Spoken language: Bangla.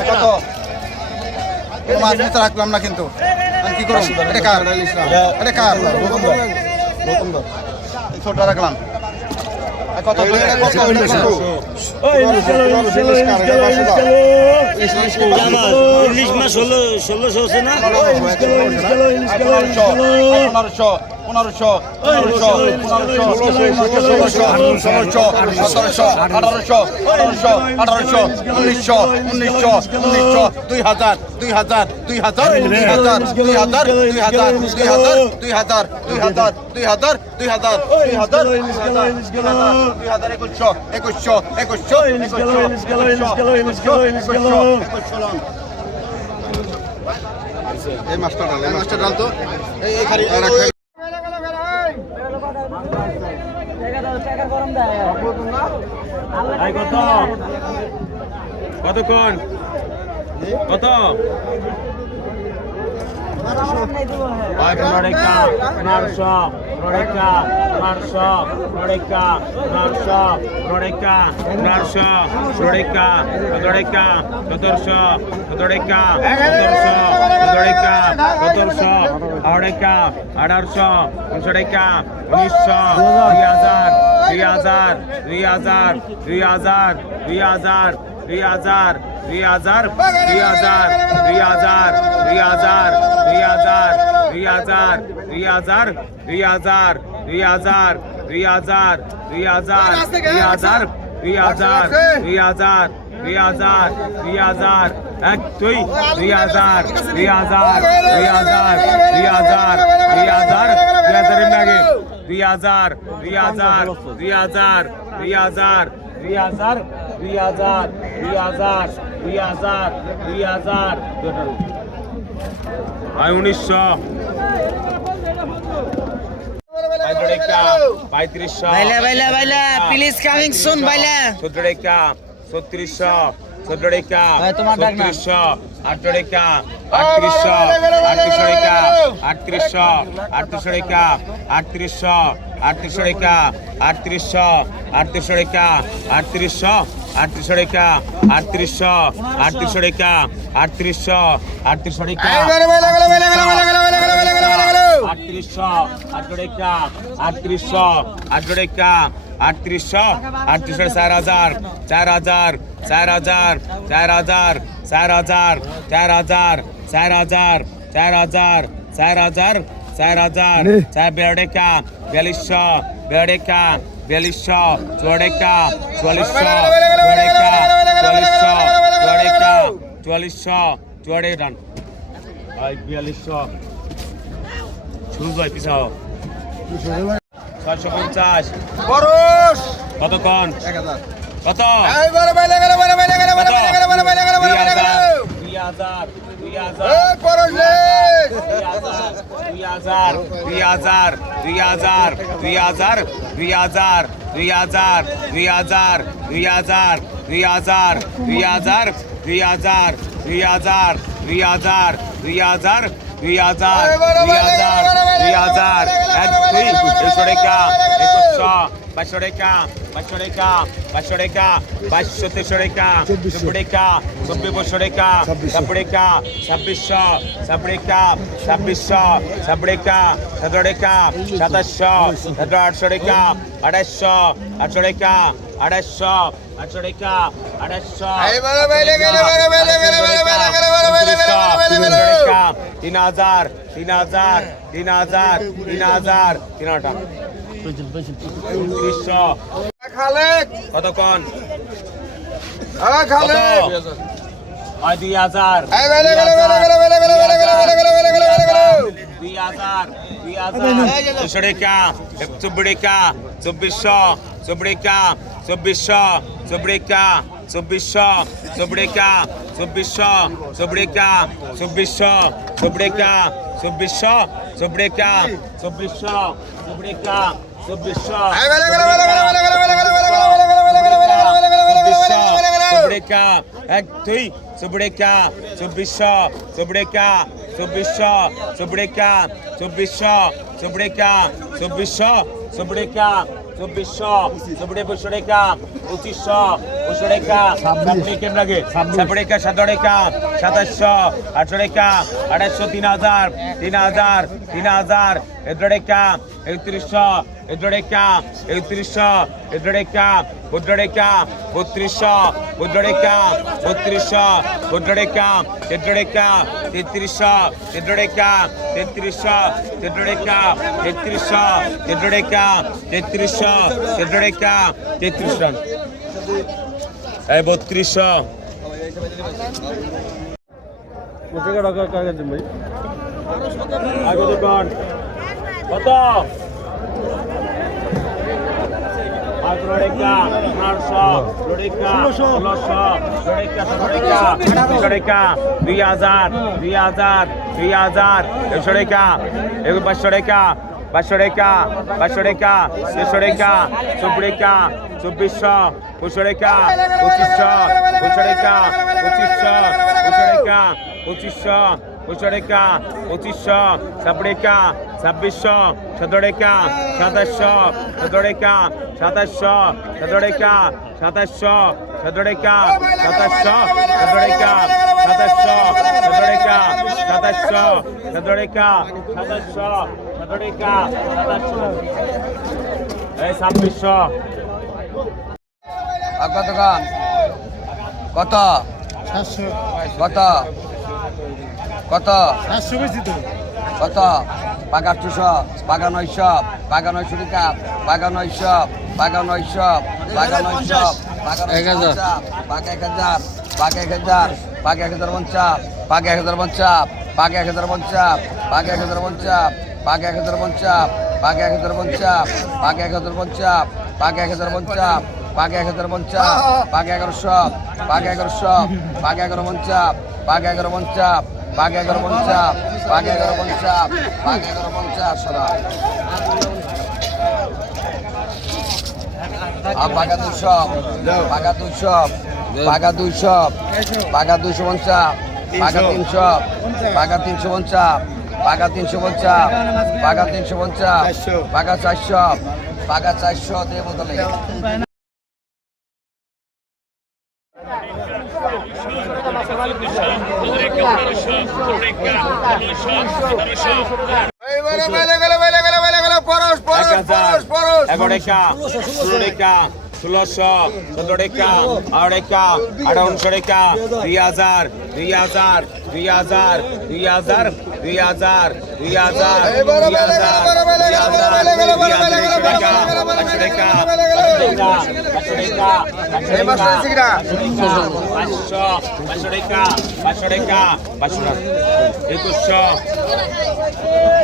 কত মাছ নিতে রাখলাম না কিন্তু কি করব এটা কার ছোটটা রাখলাম কত পনেরোশো 21 মাস্টার ডাল তো কতক্ষণ কত প্লিজ কামিং সুন বাইলা 650 কতক্ষণ কত কতক্ষণ 2000 2400 চব্বিশশো চব্রিকা চব্বিশশো চব্রিকা চব্বিশশো চব্রিকা চব্বিশশো চব্রিকা চব্বিশশো চব্রিকা এক দুই চব্রিকা চব্বিশশো চব্রিকা চব্বিশশো চব্রিকা চব্বিশশো চব্রিকা চব্বিশশো চব্রিকা চব্বিশশো চব্বিশশো পঁচিশশো পঁচিশশো সামনে কেমন লাগে সাপড়েকা সাতড়েকা 2700 800 800 3000 3000 3000 এদ্রড়েকা 3100 এদ্রড়েকা 3100 এদ্রড়েকা বুদ্রড়েকা 3200 বুদ্রড়েকা 3200 বুদ্রড়েকা এদ্রড়েকা 3300 এদ্রড়েকা 3300 এদ্রড়েকা 3300 এদ্রড়েকা 3300 এদ্রড়েকা 33 রান এই 3200 কত টাকা কাগজ দিন ভাই আগে দোকান কত Lodeka, 900, Lodeka, 1600, Lodeka, 1700, Lodeka, 2000, 2000, 2000, Lodeka, 500 Lodeka, 500 Lodeka, 500 Lodeka, 600 Lodeka, 24 Lodeka, 2400, 2500 Lodeka, 2500, 2500 Lodeka, 2500, 2500 Lodeka, 2500 Lodeka, 2500, Sabreka, 2600, 17 Lodeka, 2700, 17 Lodeka, 2700, 17 Lodeka, 2700, 17 Lodeka, 2700, 17 Lodeka, 2700, 17 Lodeka, 2700, 17 Lodeka, 2700, 17 Lodeka, 2700, এই 2600 কত গান কত 700 কত কত 700 বেশি তো কত পাকা 800 পাকা 900 পাকা 900 টাকা পাকা 900 পাকা 900 পাকা 900 পাকা 1000 পাকা 1000 পাকা 1000 পাকা 1050 পাকা 1050 পাকা 1050 পাকা 1050 পাকা 1050 পাকা 1050 পাকা 1050 পাকা 1050 পাকা 1050 পাকা 1100 পাকা 1100 পাকা 1150 পাকা 1150 পাকা 1150 পাকা 1150 পাকা 1150 সরা পাকা 200 পাকা 200 পাকা 200 পাকা 250 পাকা 300 পাকা 350 পাকা 350 পাকা 350 পাকা 400 পাকা 400 দিয়ে বদলে এগারোটা 1600 17 18 1800 2000 2000 2000 2000 2000 2000 2100